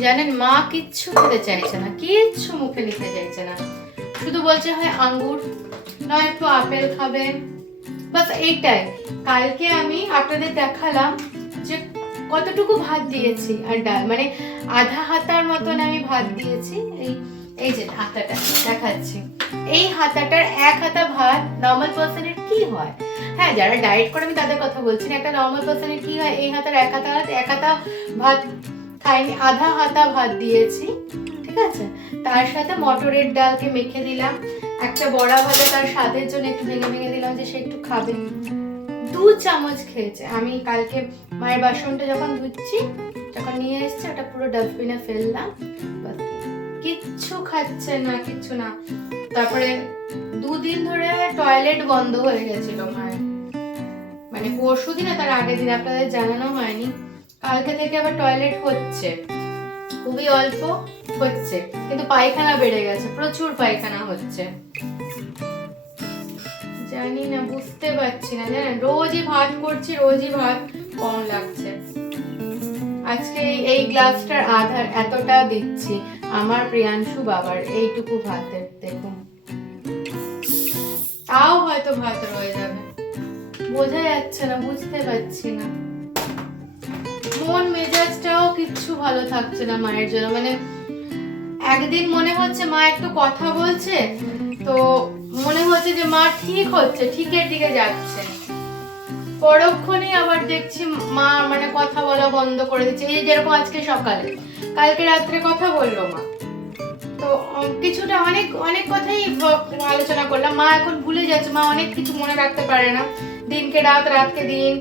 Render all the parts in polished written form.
জানেন মা কিচ্ছু খেতে চাইছে না, কিচ্ছু মুখে নিতে চাইছে না, শুধু বলছে হয় আঙ্গুর নয় একটু আপেল খাবে, বাস এইটাই। কালকে আমি আপনাদের দেখালাম যে কতটুকু ভাত দিয়েছি আর ডাল, মানে আধা হাতার মতন আমি ভাত দিয়েছি। এই এই যে হাতাটা দেখাচ্ছি, এই হাতাটার এক হাতা ভাত নর্মাল পার্সনের কি হয়, হ্যাঁ যারা ডায়েট করে আমি তাদের কথা বলছি না, একটা নর্মাল পার্সনের কি হয়, এই হাতার এক হাতা ভাত খাইনি, আধা হাতা ভাত দিয়েছি, ঠিক আছে। তার সাথে মটরের ডালকে মেখে দিলাম, একটা বড়া ভাজা তার স্বাদের জন্য একটু ভেঙে ভেঙে দিলাম যে সে একটু খাবে, 2 চামচ খেয়েছে। আমি কালকে মায়ের বাসনটা যখন ধুচ্ছি, যখন নিয়ে এসেছে ওটা পুরো ডাস্টবিনে ফেললাম, কিচ্ছু খাচ্ছে না, কিচ্ছু না। তারপরে 2 দিন ধরে টয়লেট বন্ধ হয়ে গেছিল মায়ের, মানে পরশু দিন তার আগের দিন আপনাদের জানানো হয়নি, কালকে থেকে আবার টয়লেট হচ্ছে, খুবই অল্প হচ্ছে কিন্তু পায়খানা বেড়ে গেছে, প্রচুর পায়খানা হচ্ছে। জানি না, বুঝতে পারছি না, জানেন রোজই ভাত করছি, রোজই ভাত কম লাগছে। আজকে এই গ্লাসটার আধা এতটা দিচ্ছি আমার প্রিয়াংশু বাবার এইটুকু ভাতের, দেখুন তাও হয়তো ভাত রয়ে যাবে, বোঝা যাচ্ছে না, বুঝতে পারছি না। মন মেজাজটাও কিচ্ছু ভালো থাকছে না মায়ের জন্য, মানে একদিন মনে হচ্ছে মা একটু কথা বলছে তো মনে হচ্ছে যে মা ঠিক হচ্ছে, ঠিকের দিকে যাচ্ছে, পরক্ষণে আবার দেখছি মা মানে কথা বলা বন্ধ করে দিচ্ছে। এই যেরকম আজকে সকালে, কালকে রাত্রে কথা বললো মা, তো কিছুটা অনেক অনেক কথাই আলোচনা করলাম, মা এখন ভুলে যাচ্ছে, মা অনেক কিছু মনে রাখতে পারে না, দিনকে রাত রাতকে দিন,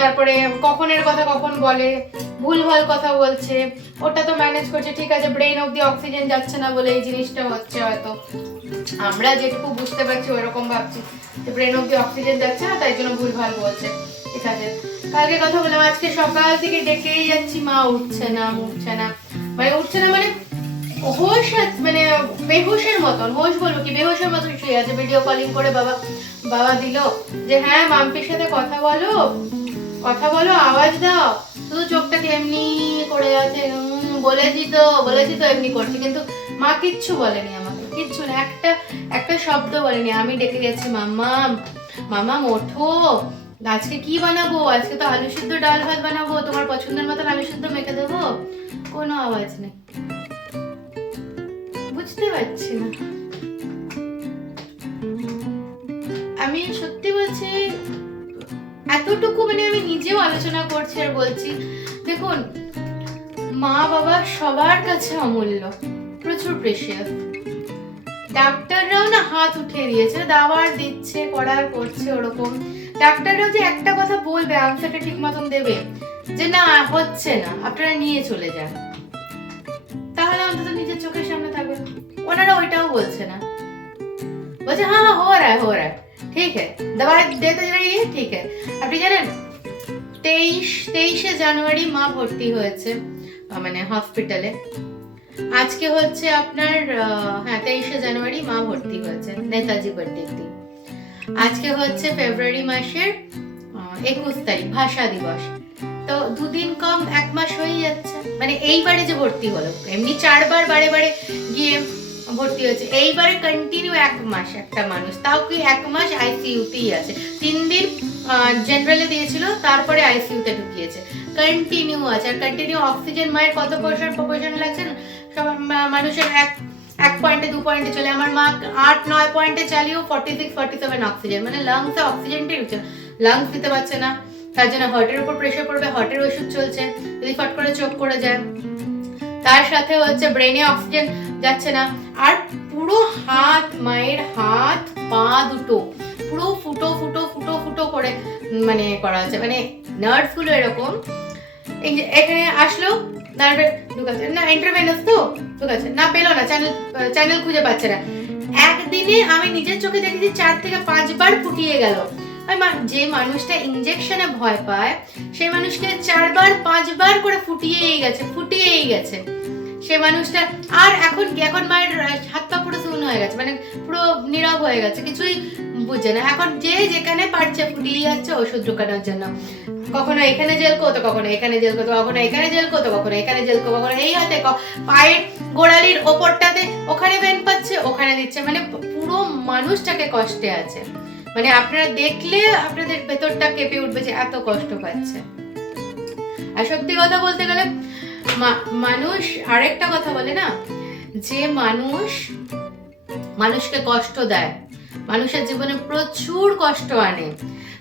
তারপরে কখনের কথা কখন বলে, ভুলভাল কথা বলছে, ওটা তো ম্যানেজ করছে ঠিক আছে, ব্রেন অব্দি অক্সিজেন যাচ্ছে না বলে এই জিনিসটা হচ্ছে, হয়তো আমরা যেটুকু বুঝতে পারছি ওরকম ভাবছি যে ব্রেন অব্দি অক্সিজেন যাচ্ছে না তাই জন্য ভুলভাল বলছে, ঠিক আছে। কালকে কথা বললাম, আজকে সকাল থেকে ডেকেই যাচ্ছি মা উঠছে না, উঠছে না, মানে উঠছে না, মানে হোশ মানে বেহুশের মতন, হোশ বলবো কি বেহুশের মতন শুয়ে আছে। ভিডিও কলিং করে বাবা দিল যে হ্যাঁ মাম্পির সাথে কথা বলো, কথা বলো, আওয়াজ দাও, শুধু চোখটাকে এমনি করে যাচ্ছে, বলেছি তো এমনি করছি, কিন্তু মা কিচ্ছু বলেনি আমাকে, কিচ্ছু না, একটা শব্দ বলেনি। আমি ডেকে গেছি মাম্মাম, মাম্মাম ওঠো, আজকে কি বানাবো, আজকে তো আলু সিদ্ধ ডাল ভাত বানাবো, তোমার পছন্দের মতন আলু সিদ্ধ মেখে দেবো, কোনো আওয়াজ নেই, বুঝতে পারছি না। আমি সত্যি বলছি এতটুকু, মানে আমি নিজেও আলোচনা করছি আর বলছি, দেখুন মা বাবা সবার কাছে অমূল্য, প্রচুর প্রেশিয়াস, ডাক্তাররাও না হাত উঠিয়ে দিয়েছে, দাবার দিচ্ছে, করার করছে ওরকম, ডাক্তাররাও যে একটা কথা বলবে, আনসারটা ঠিক মতন দেবে যে না হচ্ছে না আপনারা নিয়ে চলে যান, তাহলে অন্তত নিজের চোখের সামনে থাকবে, ওনারা ওইটাও বলছে না, বলছে হ্যাঁ হ্যাঁ हो रहा है ठीक है दवाई दे तो रही है ठीक है। আপনি জানেন 23শে জানুয়ারি মা ভর্তি হয়েছে মানে হসপিটালে, আজকে হচ্ছে আপনার হ্যাঁ 23শে জানুয়ারি মা ভর্তি হয়েছে নেতাজি বার্থডে দিন, আজকে হচ্ছে ফেব্রুয়ারি মাসের 21 তারিখ ভাষা দিবস, তো 2 দিন কম 1 মাস হয়ে যাচ্ছে, মানে এইবারে যে ভর্তি হলো, এমনি 4 বার বারে বারে গিয়ে ভর্তি হয়েছে, এইবারে কন্টিনিউ 1 মাস, একটা মানুষ তাও কি 1 মাস আইসিইউতেই আছে, 3 দিন জেনারেলে দিয়েছিল, তারপরে আইসিইউতে ঢুকিয়েছে, কন্টিনিউ আছে, আর কন্টিনিউ অক্সিজেন মায়ের কত প্রপোর্শন লাগছে না, সব মানুষের এক পয়েন্টে 2 পয়েন্টে চলে, আমার মা 8-9 পয়েন্টে চালিয়েও 46-47 অক্সিজেন, মানে লাংসে অক্সিজেনটাই ঢুকছে, লাংস দিতে পারছে না, তার জন্য হার্টের উপর প্রেশার পড়বে, হার্টের ওষুধ চলছে, যদি ফট করে চোখ করে যায়, তার সাথে হচ্ছে ব্রেনে অক্সিজেন যাচ্ছে না, আর পুরো হাত, মায়ের হাত পা দুটো পুরো ফুটো ফুটো ফুটো ফুটো করে মানে করা হচ্ছে, মানে নার্ভ গুলো এরকম, এই যে এখানে আসলো নার্ভে ঢুকাচ্ছে না, ইন্টারভেনাস তো ঢুকাচ্ছে না, পেলো না, চ্যানেল খুঁজে পাচ্ছে না, একদিনে আমি নিজের চোখে দেখেছি 4 থেকে 5 বার ফুটিয়ে গেল, যে মানুষটা ইনজেকশনে ভয় পায় সেই মানুষকে 4 বার 5 বার করে ফুটিয়েই গেছে সে মানুষটা, আর এখন মায়ের হাত পা পুরো শূন্য হয়ে গেছে, মানে পুরো নীরব হয়ে গেছে, কিছুই বুঝে না। এখন যে যেখানে পারছে ফুটিয়ে যাচ্ছে ওষুধ ঢোকানোর জন্য। কখনো এখানে জেল করতো, কখনো এখানে জেল করতো, কখনো এখানে জেল করতো, কখনো এখানে জেল করতো, কখনো এই হাতে পায়ের গোড়ালির ওপরটাতে ওখানে ভেন পাচ্ছে, ওখানে দিচ্ছে, মানে পুরো মানুষটাকে কষ্টে আছে। মানে আপনারা দেখলে আপনাদের ভেতরটা কেঁপে উঠবে যে এত কষ্ট পাচ্ছে। আর সত্যি কথা বলতে গেলে মানুষ আরেকটা কথা বলে না, যে মানুষকে কষ্ট দেয়, মানুষের জীবনে প্রচুর কষ্ট আনে,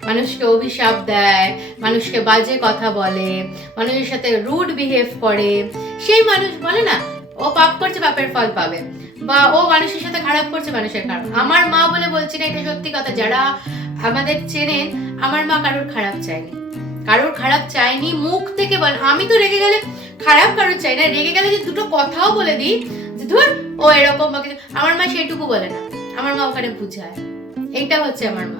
মানুষকে অভিশাপ দেয়, মানুষকে বাজে কথা বলে, মানুষের সাথে রুড বিহেভ করে, সেই মানুষ বলে না ও পাপ করছে পাপের ফল পাবে, বা ও মানুষের সাথে খারাপ করছে মানুষের খারাপ। আমার মা বলে বলছি না, এটা সত্যি কথা, যারা আমাদের চেনেন, আমার মা কারোর খারাপ চায়নি, কারোর খারাপ চায়নি, মুখ থেকে বল। আমি তো রেগে গেলে খারাপ কারোর চাই না, রেগে গেলে যে দুটো কথাও বলে দিই যে ধুর ও এরকম বা কিছু, আমার মা সেইটুকু বলে না, আমার মা ওখানে বুঝায়। এইটা হচ্ছে আমার মা।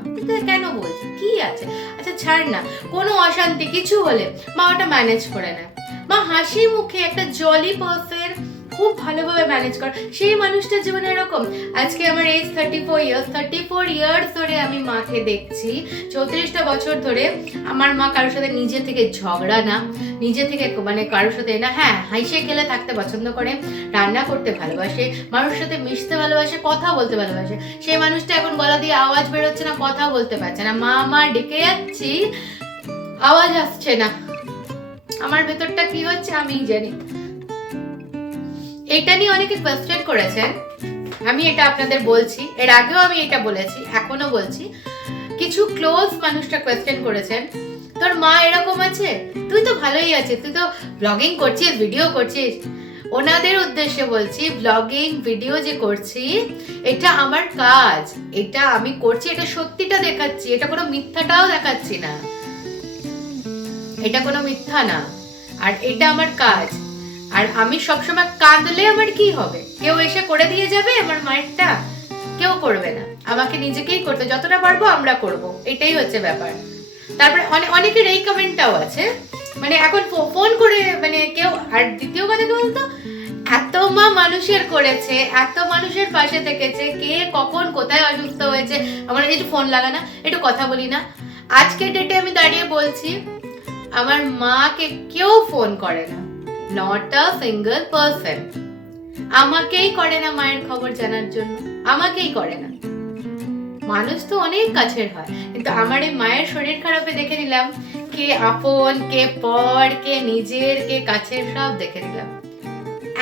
কেন বলছি কি আছে, আচ্ছা ছাড় না, কোনো অশান্তি কিছু হলে মা ওটা ম্যানেজ করে নেয়। মা হাসি মুখে একটা জলি পারসন খুব ভালোভাবে ম্যানেজ করে, সেই মানুষটার জীবনে এরকম। আজকে আমার এজ 34 ইয়ার্স ধরে আমি মাকে দেখছি, 34টা বছর ধরে আমার মা কারোর সাথে নিজে থেকে ঝগড়া না, নিজে থেকে মানে কারোর সাথে না, হ্যাঁ হাসি খেলে থাকতে পছন্দ করে, রান্না করতে ভালোবাসে, মানুষের সাথে মিশতে ভালোবাসে, কথা বলতে ভালোবাসে। সেই মানুষটা এখন গলা দিয়ে আওয়াজ বেরোচ্ছে না, কথা বলতে পারছে না, মা ডেকে যাচ্ছি আওয়াজ আসছে না, আমার ভেতরটা কি হচ্ছে আমিই জানি। এটা নিয়ে অনেকে কোয়েশ্চেন করেছেন, আমি এটা আপনাদের বলছি, এর আগেও আমি এটা বলেছি, এখনো বলছি। কিছু ক্লোজ মানুষটা কোয়েশ্চেন করেছেন, তোর মা এরকম আছে, তুই তো ভালোই আছিস, তুই তো ব্লগিং করছিস, ভিডিও করছিস। ওনাদের উদ্দেশ্যে বলছি, ব্লগিং ভিডিও যে করছি এটা আমার কাজ, এটা আমি করছি, এটা সত্যিটা দেখাচ্ছি, এটা কোনো মিথ্যাটাও দেখাচ্ছি না, এটা কোনো মিথ্যা না, আর এটা আমার কাজ। আর আমি সবসময় কাঁদলে আমার কি হবে, কেউ এসে করে দিয়ে যাবে আমার মায়েরটা? কেউ করবে না, আমাকে নিজেকেই করতে, যতটা পারবো আমরা করব, এটাই হচ্ছে ব্যাপার। তারপরে অনেকের এই কমেন্টটাও আছে, মানে এখন ফোন করে মানে কেউ, আর দ্বিতীয় কথা কি বলতো, এত মা মানুষের করেছে, এত মানুষের পাশে থেকেছে, কে কখন কোথায় অসুস্থ হয়েছে, আমার একটু ফোন লাগানা, একটু কথা বলি না। আজকের ডেটে আমি দাঁড়িয়ে বলছি, আমার মাকে কেউ ফোন করে না, নট আ সিঙ্গল পারসন, আমাকেই করে না মায়ের খবর জানার জন্য, আমাকেই করে না। মানুষ তো অনেক কাছের হয়, কিন্তু আমার এই মায়ের শরীর খারাপে দেখে নিলাম কে আপন, কে পর, কে নিজের, কে কাছের, সব দেখে নিলাম।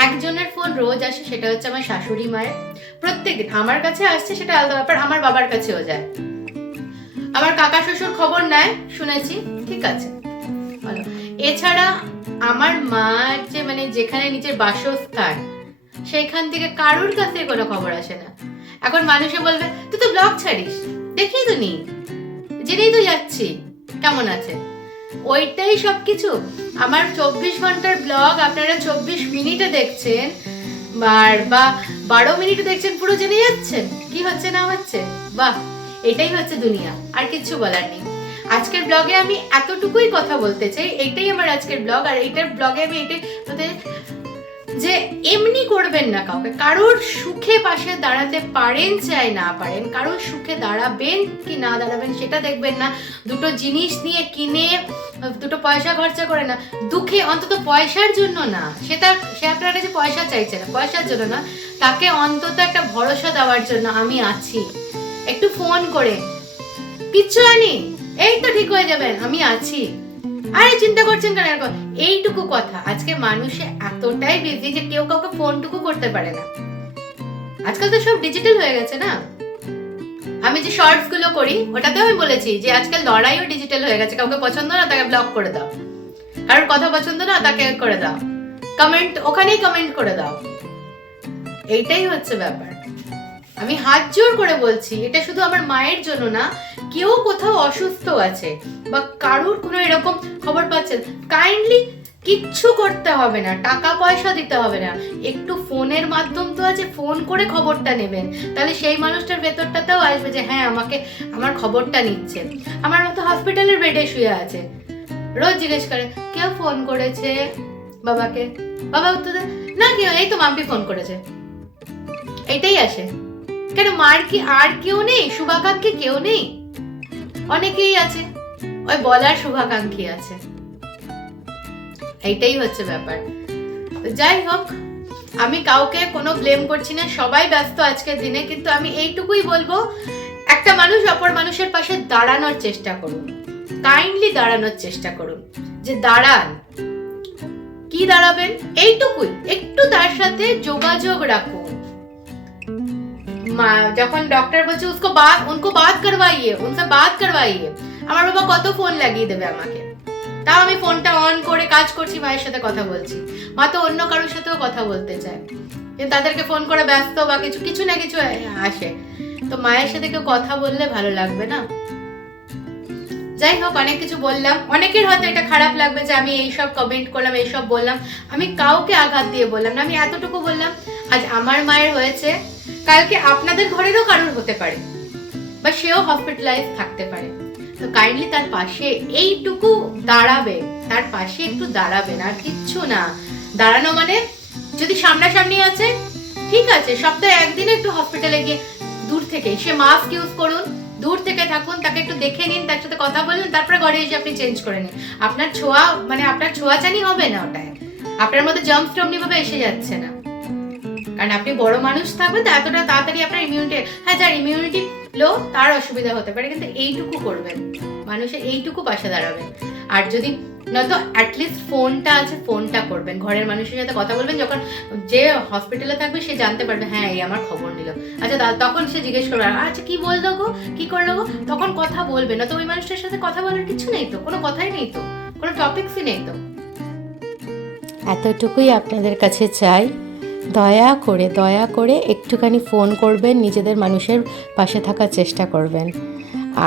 একজনের ফোন রোজ আসে, সেটা হচ্ছে আমার শাশুড়ি মায়ের, প্রত্যেকদিন আমার কাছে আসছে, সেটা আলাদা ব্যাপার, আমার বাবার কাছেও যায়। আমার কাকা শ্বশুর খবর নেয় শুনেছি, ঠিক আছে বলো। এছাড়া আমার মার যে মানে যেখানে নিজের বাসস্থান, সেখান থেকে কারোর কাছে কোনো খবর আসে না। এখন মানুষে বলবে তুই তো ব্লগ ছাড়িস, দেখি তো নি, জেনেই তো যাচ্ছি কেমন আছে, ওইটাই সবকিছু। আমার 24 ঘন্টার ব্লগ আপনারা 24 মিনিটে দেখছেন, বা 12 মিনিটে দেখছেন, পুরো জেনে যাচ্ছেন কি হচ্ছে না হচ্ছে। বাহ, এটাই হচ্ছে দুনিয়া, আর কিছু বলার নেই। আজকের ব্লগে আমি এতটুকুই কথা বলতে চাই, এটাই আমার আজকের ব্লগ। আর এইটার ব্লগে আমি এটাই বলতে যে এমনি করবেন না কাউকে, কারোর সুখে পাশে দাঁড়াতে পারেন চাই না পারেন, কারোর সুখে দাঁড়াবেন কি না দাঁড়াবেন সেটা দেখবেন না, দুটো জিনিস নিয়ে কিনে দুটো পয়সা খরচা করে না, দুঃখে অন্তত পয়সার জন্য না, সে আপনার কাছে পয়সা চাইছে না, পয়সার জন্য না, তাকে অন্তত একটা ভরসা দেওয়ার জন্য আমি আছি, একটু ফোন করে কিচ্ছু আনি, এই তো ঠিক হয়ে যাবেন, আমি আছি, আরে চিন্তা করছেন কেন, এরকম এইটুকু কথা। আজকে মানুষে এতটাই বিজি যে কেউ কাউকে ফোনটুকু করতে পারে না। আজকাল তো সব ডিজিটাল হয়ে গেছে না। আমি যে শর্টস গুলো করি ওটাতেও আমি বলেছি যে আজকাল লড়াইও ডিজিটাল হয়ে গেছে, কাউকে পছন্দ না তাকে ব্লক করে দাও, কারোর কথা পছন্দ না তাকে করে দাও, কমেন্ট ওখানেই কমেন্ট করে দাও, এইটাই হচ্ছে ব্যাপার। আমি হাত জোর করে বলছি, এটা শুধু আমার মায়ের জন্য না, কেউ কোথাও অসুস্থ আছে বা কারোর কোনো এরকম খবর পাচ্ছেন, কাইন্ডলি কিচ্ছু করতে হবে না, টাকা পয়সা দিতে হবে না, একটু ফোনের মাধ্যম তো আছে, ফোন করে খবরটা নেবেন, তাহলে সেই মানুষটার ভেতরটাতেও আসবে যে হ্যাঁ আমাকে আমার খবরটা নিচ্ছে। আমার মতো হসপিটালের বেডে শুয়ে আছে, রোজ জিজ্ঞেস করে কেউ ফোন করেছে বাবাকে, বাবা উত্তর দেয় না, কেউ, এই তো মাম্পি ফোন করেছে, এইটাই আসে। কেন মার কি আর কেউ নেই, শুভাকাঙ্ক্ষী কেউ নেই? অনেকেই আছে, ওই বলার শুভাকাঙ্ক্ষী আছে। এইটাই হচ্ছে ব্যাপার। যাই হোক, আমি কাউকে কোনো ব্লেম করছি না, সবাই ব্যস্ত আজকের দিনে, কিন্তু আমি এইটুকুই বলবো, একটা মানুষ অপর মানুষের পাশে দাঁড়ানোর চেষ্টা করুন, কাইন্ডলি দাঁড়ানোর চেষ্টা করুন, যে দাঁড়ান। কি দাঁড়াবেন? এইটুকুই, একটু তার সাথে যোগাযোগ রাখুন। যখন ডক্টর বলছে উनको बात करवाइए, उनसे बात करवाइए, আমার বাবা কত ফোন লাগিয়ে দেবে আমাকে, তাও আমি ফোনটা অন করে কাজ করছি, মায়ের সাথে কথা বলছি। মা তো অন্য কারোর সাথেও কথা বলতে চায়, কিন্তু তাদেরকে ফোন করে ব্যস্ত বা কিছু না কিছু আসে, তো মায়ের সাথে কেউ কথা বললে ভালো লাগবে না? যাই হোক, অনেক কিছু বললাম, অনেকের হয়তো এটা খারাপ লাগবে যে আমি এইসব কমেন্ট করলাম, এইসব বললাম। আমি কাউকে আঘাত দিয়ে বললাম না, আমি এতটুকু বললাম, আজ আমার মায়ের হয়েছে, কালকে আপনাদের ঘরেরও কারোর হতে পারে, বা সেও হসপিটালাইজ থাকতে পারে। তো কাইন্ডলি তার পাশে এইটুকু দাঁড়াবে, তার পাশে একটু দাঁড়াবেন, আর কিচ্ছু না। দাঁড়ানো মানে, যদি সামনাসামনি আছে ঠিক আছে, সপ্তাহে একদিন একটু হসপিটালে গিয়ে দূর থেকে, সে মাস্ক ইউজ করুন, দূর থেকে থাকুন, তাকে একটু দেখে নিন, তার সাথে কথা বলুন, তারপরে ঘরে এসে আপনি চেঞ্জ করে নিন। আপনার ছোঁয়া মানে আপনার ছোঁয়াচানি হবে না, ওটায় আপনার মধ্যে জার্মস অমনি ভাবে এসে যাচ্ছে না, কারণ আপনি বড় মানুষ থাকবেন, তো এতটা তাড়াতাড়ি আপনার ইমিউনিটি, হ্যাঁ যার ইমিউনিটি লো তার অসুবিধা হতে পারে, কিন্তু এইটুকু করবেন, মানুষের এইটুকু পাশে দাঁড়াবেন। আর যদি নয়তো অ্যাটলিস্ট ফোনটা আছে, ফোনটা করবেন, ঘরের মানুষের সাথে কথা বলবেন, যখন যে হসপিটালে থাকবে সে জানতে পারবে হ্যাঁ এই আমার খবর নিল, আচ্ছা তখন সে জিজ্ঞেস করবে আচ্ছা কি বললো গো, কি করলো গো, তখন কথা বলবে না। তো ওই মানুষটার সাথে কথা বলার কিছু নেই তো, কোনো কথাই নেই তো, কোনো টপিকসই নেই তো। এতটুকুই আপনাদের কাছে চাই, দয়া করে একটুখানি ফোন করবেন, নিজেদের মানুষের পাশে থাকার চেষ্টা করবেন।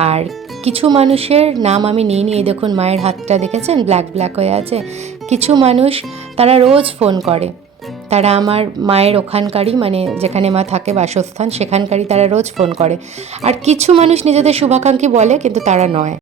আর কিছু মানুষের নাম আমি নিয়ে নিয়ে, দেখুন মায়ের হাতটা দেখেছেন ব্ল্যাক হয়ে আছে। কিছু মানুষ তারা রোজ ফোন করে, তারা আমার মায়ের ওখানকারই, মানে যেখানে মা থাকে বাসস্থান সেখানকারই, তারা রোজ ফোন করে। আর কিছু মানুষ নিজেদের শুভাকাঙ্ক্ষী বলে, কিন্তু তারা নয়।